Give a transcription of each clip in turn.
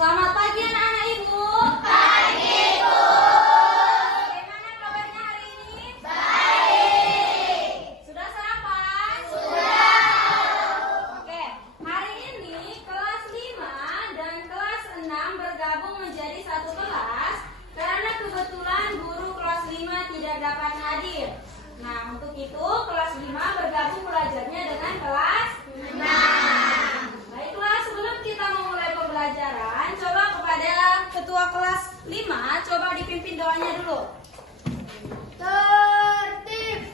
Selamat pagi anak-anak Ibu. Pagi, Bu. Bagaimana kabarnya hari ini? Baik. Sudah sarapan? Sudah. Oke, hari ini kelas 5 dan kelas 6 bergabung menjadi satu kelas karena kebetulan guru kelas 5 tidak dapat hadir. Nah, untuk itu kelas 5 bergabung belajarnya dengan kelas 6. Baiklah, sebelum kita memulai pembelajaran, coba kepada ketua kelas 5 coba dipimpin doanya dulu. Tertib.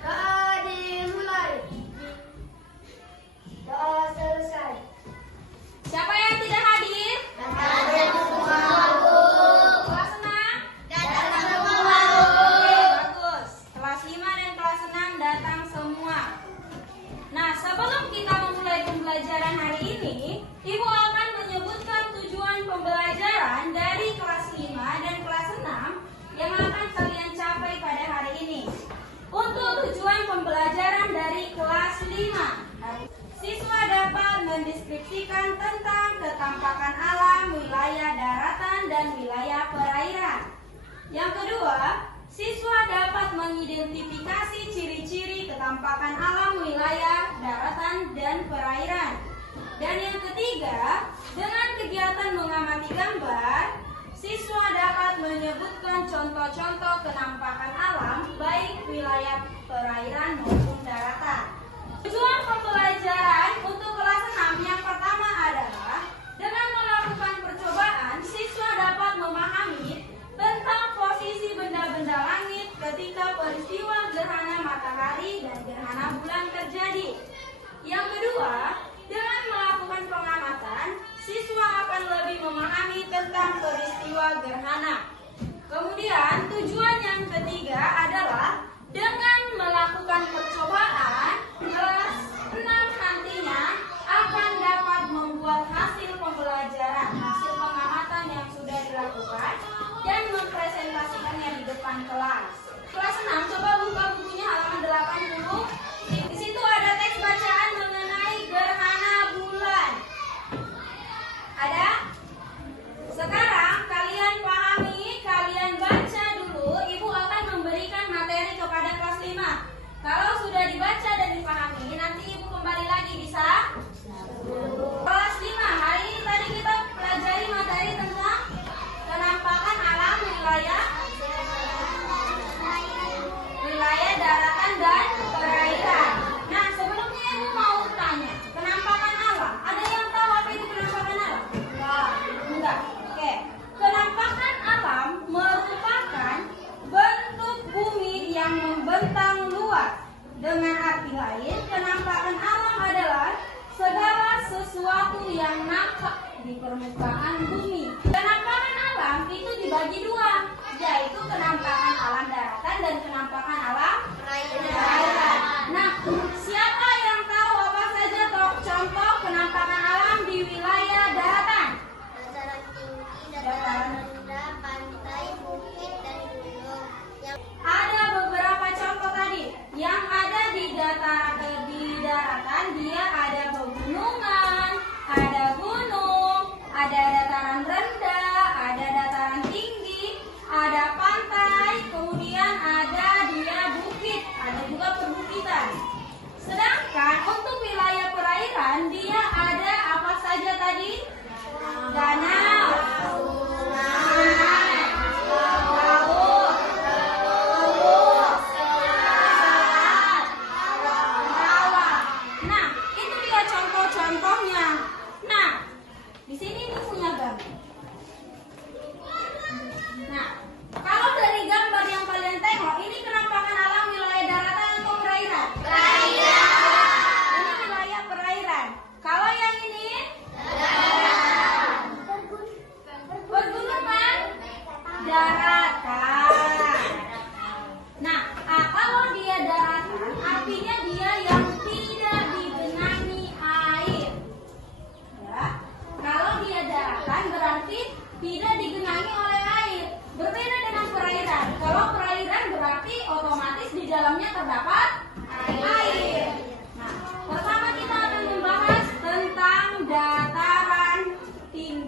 Doa dimulai. Doa selesai. Siapa yang tidak hadir? Datang semua, Bu. Kelas 6? Datang semua, Bu. Oke, bagus. Kelas 5 dan kelas 6 datang semua. Nah, sebelum kita memulai pembelajaran hari ini, Ibu akan menyebutkan tujuan pembelajaran dari kelas 5 dan kelas 6 yang akan kalian capai pada hari ini. Untuk tujuan pembelajaran dari kelas 5, siswa dapat mendeskripsikan tentang ketampakan alam, wilayah daratan, dan wilayah perairan. Yang kedua, siswa dapat mengidentifikasi ciri-ciri ketampakan alam, wilayah daratan, dan perairan. Dan yang ketiga, dengan kegiatan mengamati gambar, siswa dapat menyebutkan contoh-contoh kenampakan alam, baik wilayah perairan maupun daratan. Tujuan pembelajaran untuk kelas 6 yang pertama adalah dengan melakukan percobaan, siswa dapat memahami tentang posisi benda-benda langit ketika peristiwa gerhana matahari dan gerhana bulan terjadi. Yang kedua, dengan melakukan pengamatan, siswa akan lebih memahami tentang peristiwa gerhana. Kemudian, tujuan yang ketiga adalah dengan melakukan percobaan, kelas 6 nantinya akan dapat membuat hasil pembelajaran, hasil pengamatan yang sudah dilakukan dan mempresentasikannya di depan kelas. Kelas 6, coba buka bukunya halaman 80. Di situ ada teks bacaan mengenai gerhana bulan. Ada? Sekarang kalian pahami, kalian baca dulu. Ibu akan memberikan materi kepada kelas 5. Kalau sudah dibaca dan dipahami, nanti Ibu kembali lagi bisa? Kelas 5, hari ini tadi kita pelajari materi tentang kenampakan alam wilayah daratan dan perairan. Nah, sebelumnya Ibu mau tanya, kenampakan alam, ada yang tahu apa itu kenampakan alam? Enggak. Oke. Kenampakan alam merupakan bentuk bumi yang membentang luas. Dengan arti lain, kenampakan alam adalah segala sesuatu yang nampak di permukaan bumi. Kenampakan alam itu dibagi dua, yaitu kenampakan alam daratan dan kenampakan alam perairan. Nah, siapa yang tahu apa saja contoh kenampakan alam di wilayah daratan? Dataran tinggi, dataran rendah, pantai, bukit, dan gunung. Ada beberapa contoh tadi. Yang ada di daratan dia ada pegunungan, ada gunung, ada dataran rendah, ada dataran tinggi, ada pantai, kemudian ada dia bukit, ada juga perbukitan. Sedangkan untuk wilayah perairan dia ada apa saja tadi? Danau, sungai, laut, teluk, selat, rawa. Nah, itu dia contoh-contohnya. Nah, di sini ini punya gambar. Nah, kalau dari gambar yang kalian tengok, ini kenampakan alam wilayah daratan atau perairan? Ini wilayah perairan. Kalau yang ini? Pegunungan? Daratan. Nah, kalau dia daratan, artinya dia yang tidak digenangi air. Ya. Kalau dia daratan berarti tidak digenangi oleh air. Berbeda dengan perairan. Kalau perairan berarti otomatis di dalamnya terdapat air. Nah, pertama kita akan membahas tentang dataran tinggi.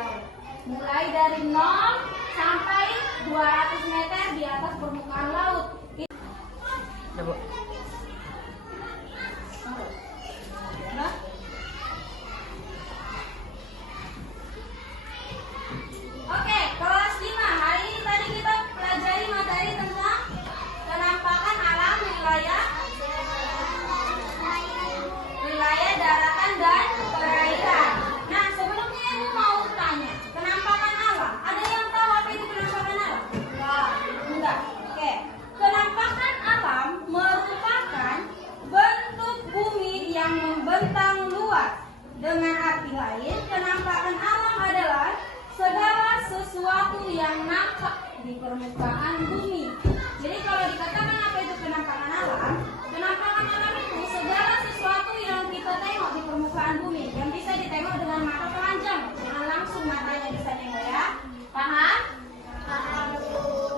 laut. Mulai dari 0 sampai 200 meter di atas permukaan laut. Coba. Nah. Oke, kelas 5. Hari ini tadi kita pelajari materi tentang penampakan alam wilayah daratan dan perairan. Nah, sebelumnya Ibu mau tanya, penampakan alam. Ada yang tahu apa itu penampakan alam? Enggak. Oke. Penampakan alam merupakan bentuk bumi yang membentang luas. Dengan arti lain, penampakan alam adalah segala sesuatu yang nampak di permukaan bumi. Jadi kalau dikatakan apa itu penampakan alam itu segala sesuatu yang kita tengok di permukaan bumi, yang bisa ditengok dengan mata telanjang, jangan langsung matanya bisa tengok ya. Paham? Paham.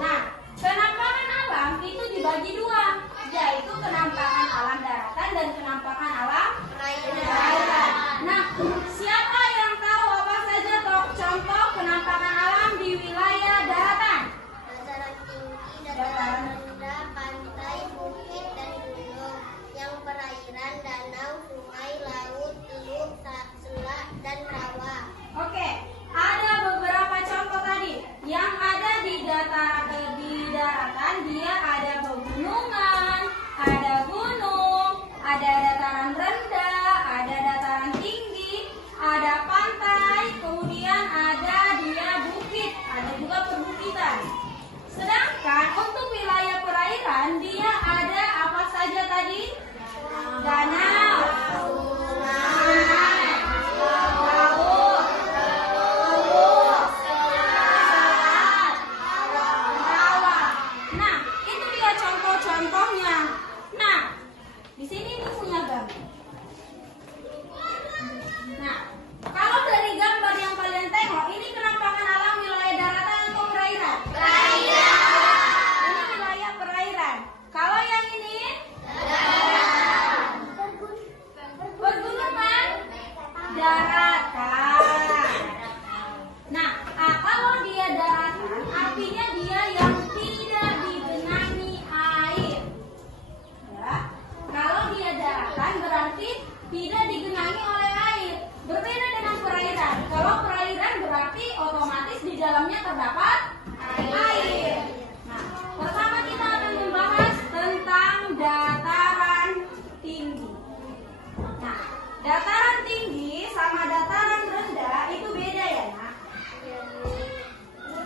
Nah, penampakan alam itu dibagi dua, yaitu penampakan alam daratan dan penampakan alam perairan. Nah, siapa yang tahu apa saja contoh penampakan alam di wilayah daratan? Dataran tinggi, dataran rendah, pantai, bukit, dan gunung. Yang perairan, danau, sungai, laut, teluk, selat, dan rawa. Oke, ada beberapa contoh tadi. Yang ada di daratan dia ada pegunungan, ada gunung, ada dataran rendah, ada dataran tinggi, ada pantai, kemudian ada dia bukit, ada juga perbukitan. Sedangkan untuk wilayah perairan dia ada apa saja tadi? Danau, sungai, laut, teluk, selat, rawa. Nah, itu dia contoh-contohnya. Nah, di sini ini punya gambar. Nah, kalau dari gambar yang kalian tengok, ini penampakan alam wilayah daratan atau perairan? Perairan. Ini wilayah perairan. Kalau yang ini? Pegunungan? Daratan. Nah, kalau dia daratan, artinya dia yang tidak digenangi air. Ya. Kalau dia daratan berarti tidak digenangi oleh air. Berbeda dengan perairan. Kalau perairan berarti otomatis di dalamnya terdapat air. Nah, pertama kita akan membahas tentang dataran tinggi. Nah, dataran tinggi sama dataran rendah itu beda ya, Nak?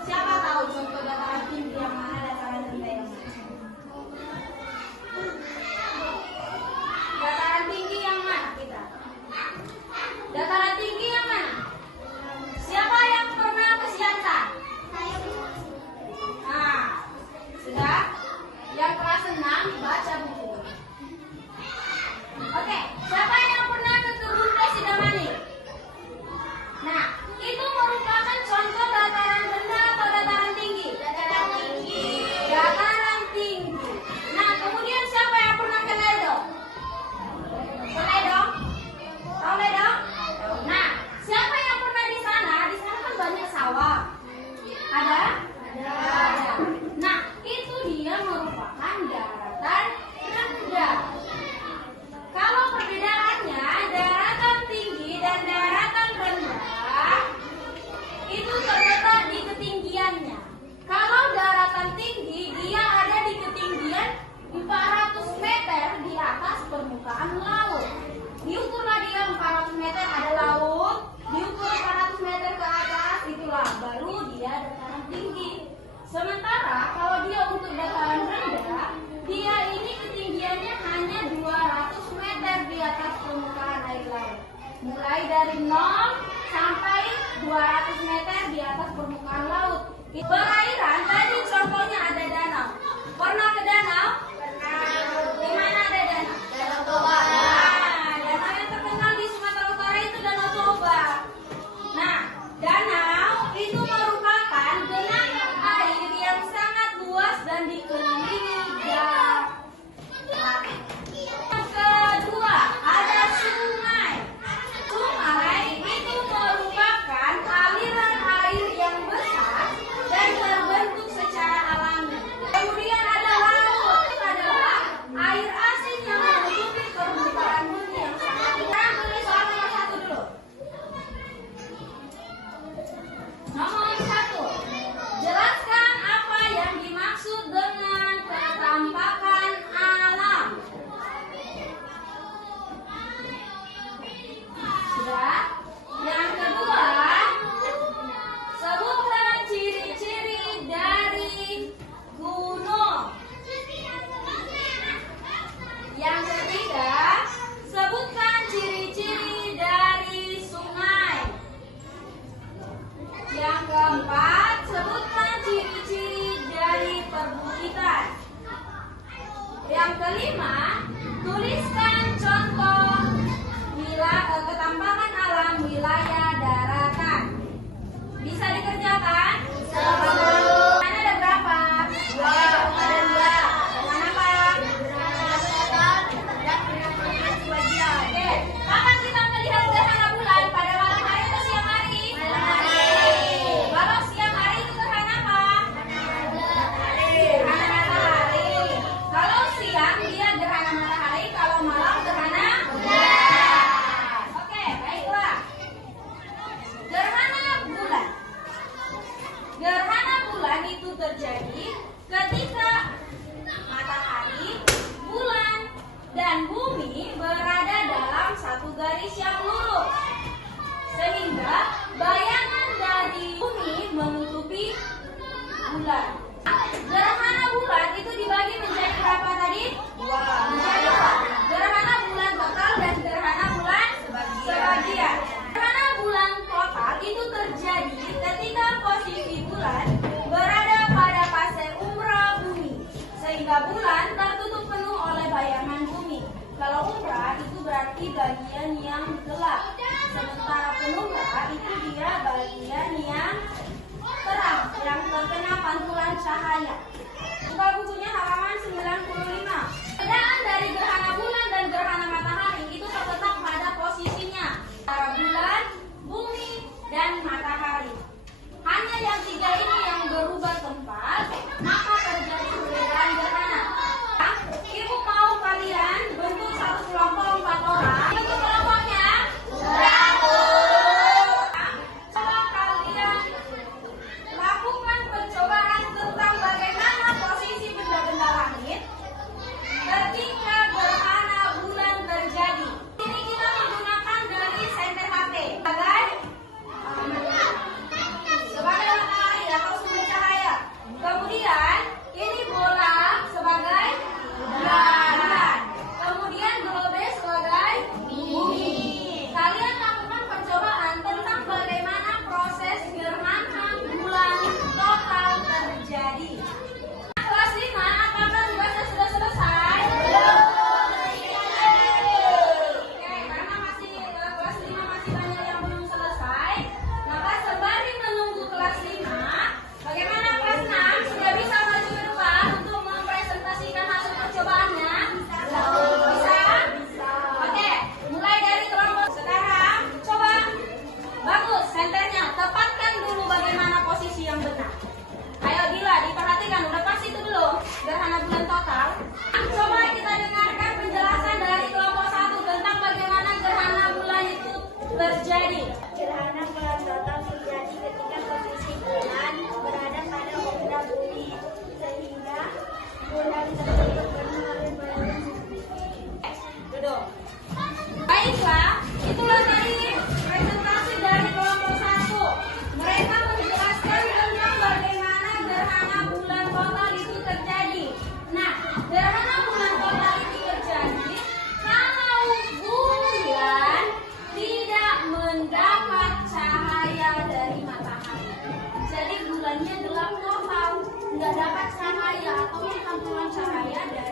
Siapa tahu contoh dataran tinggi yang mana, dataran rendah yang mana? Dataran tinggi yang mana kita? Dataran tinggi yang mana? Siapa yang pernah ke Siantar? Nah, sudah? Yang kelas 6 baca buku. Oke, siapa yang pernah ke Kebun Teh Sidamani? Nah, itu merupakan contoh dataran rendah atau dataran tinggi? Dataran tinggi. Dataran tinggi. Nah, kemudian siapa yang pernah ke Ledong? Ke Ledong? Tahu Ledong? Nah, siapa yang pernah di sana? Di sana kan banyak sawah. Ada? Ada. Nah, itu dia merupakan daratan rendah. Kalau perbedaannya daratan tinggi dan daratan rendah itu terletak di ketinggiannya. Kalau daratan tinggi dia ada di ketinggian 400 meter di atas permukaan laut. Diukurlah dia 400 meter ada laut, diukur 400 meter ke atas itulah baru dia dataran tinggi. Sementara kalau dia untuk dataran rendah, dia ini ketinggiannya hanya 200 meter di atas permukaan air laut. Mulai dari 0 sampai 200 meter di atas permukaan laut. Perairan tadi contohnya ada danau. Pernah ke danau? Pernah. Di mana ada danau? Danau Toba. Nah, danau yang terkenal di Sumatera Utara itu Danau Toba. Nah, danau itu merupakan genangan air yang sangat luas dan dikelilingi darat. Yang kedua, ada sungai. Sungai itu merupakan aliran tertutup. Sehingga bayangan dari bumi menutupi bulan. Gerhana bulan itu dibagi menjadi berapa tadi? Menjadi dua. Gerhana bulan total dan gerhana bulan sebagian. Gerhana bulan total itu terjadi ketika posisi bulan berada pada fase umbra bumi, sehingga bulan tertutup penuh oleh bayangan bumi. Kalau umbra itu berarti bagian yang gelap, sementara penumbra itu dia bagian yang terang, yang terkena pantulan cahaya. Buka bukunya halaman 95. Perbedaan dari gerhana bulan dan gerhana matahari itu terletak pada posisinya antara bulan, bumi, dan matahari. Hanya yang tiga ini yang berubah tempat, maka terjadi perbedaan gerhana. Ibu mau kalian bentuk satu kelompok 4 orang. Bentuk kelompoknya berapa? Coba kalian lakukan percobaan tentang bagaimana posisi benda-benda langit ketika gerhana bulan terjadi. Ini kita menggunakan dari senter HP sebagai matahari atau sumber cahaya. Kemudian ini bola sebagai bulan. Kemudian globe sebagai bumi. Kalian lakukan percobaan tentang bagaimana proses gerhana bulan total terjadi. Kelas 5, apakah tugasnya sudah selesai? Oke, karena masih kelas 5 masih banyak yang belum selesai, maka sembari menunggu kelas 5, bagaimana kelas 6 sudah bisa maju ke depan untuk mempresentasikan hasil percobaannya? Bisa? Oke, mulai dari kelompok sekarang. Coba, bagus, senternya tepatkan dulu bagaimana posisi yang benar. Ayo Dila, diperhatikan, udah pasti itu belum gerhana bulan total. Coba kita dengarkan penjelasan dari kelompok 1 tentang bagaimana gerhana bulan itu terjadi. Gerhana bulan total terjadi ketika posisi bulan berada pada umbra bumi, sehingga bulan tertutup penuh oleh bayangan bumi. Duduk. Baiklah, itulah tadi presentasi dari kelompok 1. Mereka menjelaskan tentang bagaimana gerhana bulan total itu terjadi. Nah, gerhana bulan total itu terjadi kalau bulan tidak mendapat cahaya dari matahari. Jadi bulannya gelap total, nggak dapat cahaya atau pantulan cahaya dari